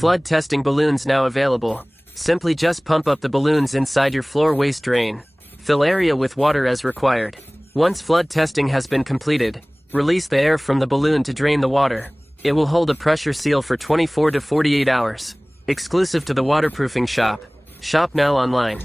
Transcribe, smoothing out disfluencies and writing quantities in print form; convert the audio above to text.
Flood testing balloons now available. Simply just pump up the balloons inside your floor waste drain. Fill area with water as required. Once flood testing has been completed, release the air from the balloon to drain the water. It will hold a pressure seal for 24 to 48 hours. Exclusive to the waterproofing shop. Shop now online.